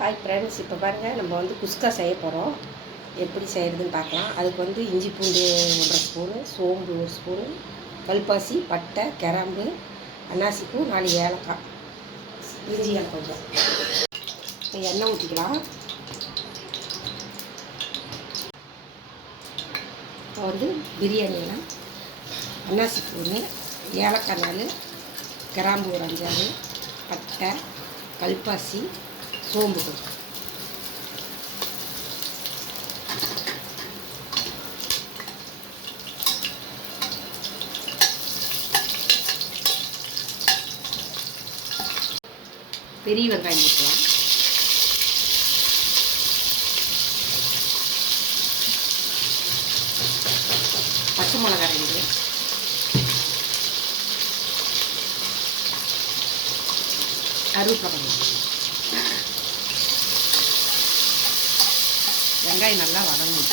Hi friends, இப்போ பாருங்கள் நம்ம வந்து குஸ்கா செய்ய போகிறோம். எப்படி செய்கிறதுன்னு பார்க்கலாம். அதுக்கு வந்து இஞ்சி பூண்டு 1.5 ஸ்பூனு, சோம்பு 1 ஸ்பூனு, கல்பாசி, பட்டை, கிராம்பு, அன்னாசிப்பூ, 4 ஏலக்காய், இஞ்சி கொஞ்சம். இப்போ எண்ணெய் ஊற்றிக்கலாம். இப்போ வந்து பிரியாணினா அன்னாசிப்பூ, ஏலக்காய் 4, கிராம்பு ஒரு 5, பட்டை, கல்பாசி, சோம்பு கொஞ்சம். பெரிய வெங்காயம் போட்டுக்கலாம். பச்சை மிளகாய் 2, கருவேப்பிலை. வெங்காயம் நல்லா வதங்கணும்.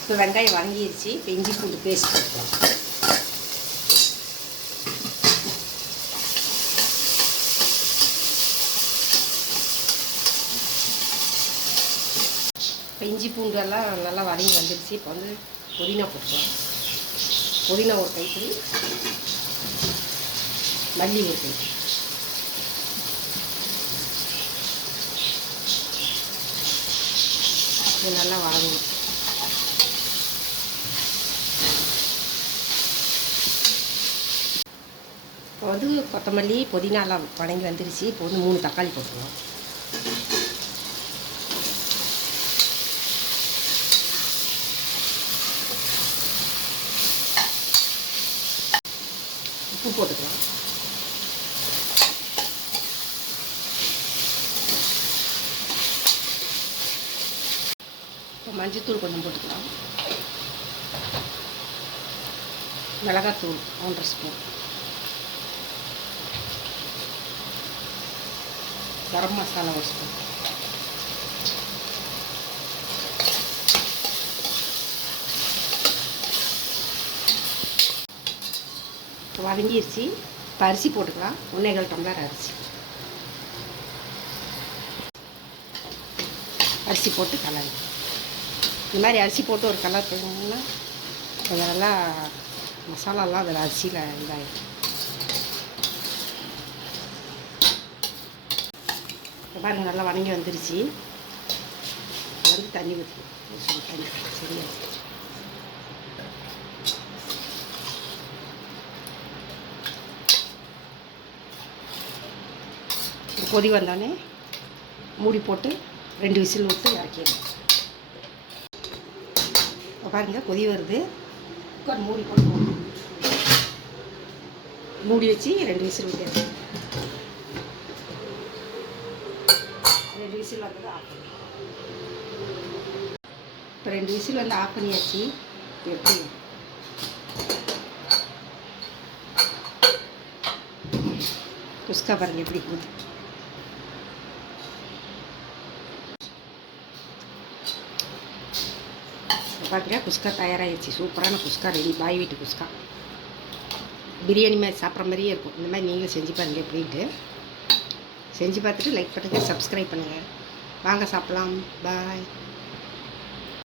இப்போ வெங்காயம் வதங்கிடுச்சு. இப்போ இஞ்சி பூண்டு பேஸ்ட் போட்டுக்கலாம். இப்போ இஞ்சி பூண்டெல்லாம் நல்லா வதங்கி வந்துடுச்சு. இப்போ வந்து புதினா போட்டுக்கலாம். புதினா ஒரு கைப்பிடி, மல்லி ஒரு கைப்பிடி. இது நல்லா வதங்கணும். இப்போ வந்து கொத்தமல்லி புதினாலாம் வதங்கி வந்துருச்சு. இப்போ வந்து 3 தக்காளி போட்டுக்கலாம். உப்பு போட்டுக்கலாம். இப்போ மஞ்சத்தூள் கொஞ்சம் போட்டுக்கலாம். மிளகாத்தூள் 1.5 ஸ்பூன், கரம் மசாலா 1 ஸ்பூன். வதங்கிடுச்சு. இப்போ அரிசி போட்டுக்கலாம். 1.25 டம்ளர் அரிசி. அரிசி போட்டு கலரி. இந்த மாதிரி அரிசி போட்டு ஒரு கலர் போட்டோம்னா கொஞ்சம் நல்லா மசாலாலாம் அதில் அரிசியில் இதாகிடும். இப்போ பாருங்கள் நல்லா வதங்கி வந்துருச்சு. வந்து தண்ணி ஊற்றி தண்ணி சரியா கொதி வந்தோடனே மூடி போட்டு 2 விசில் விட்டு இறக்கிடணும். இப்போ பாருங்கள் கொதி வருது. குக்கர் மூடி போட்டு மூடி வச்சு 2 விசில் விட்டு 2 விசில் வந்து ஆஃப் பண்ணி. இப்போ 2 விசில் வந்து ஆஃப் பண்ணியாச்சு. எப்படி குஸ்கா பாருங்கள் எப்படி இருக்குது. பாருங்க குஸ்கா தயாராகிடுச்சு. சூப்பரான குஸ்கா ரெடி. பாய் வீட்டு குஸ்கா பிரியாணி மாதிரி சாப்பிட்ற மாதிரியே இருக்கும். இந்த மாதிரி நீங்களும் செஞ்சு பாருங்கள் எப்படின்ட்டு. செஞ்சு பார்த்துட்டு லைக் பண்ணுங்கள், சப்ஸ்கிரைப் பண்ணுங்கள். வாங்க சாப்பிட்லாம். பாய்.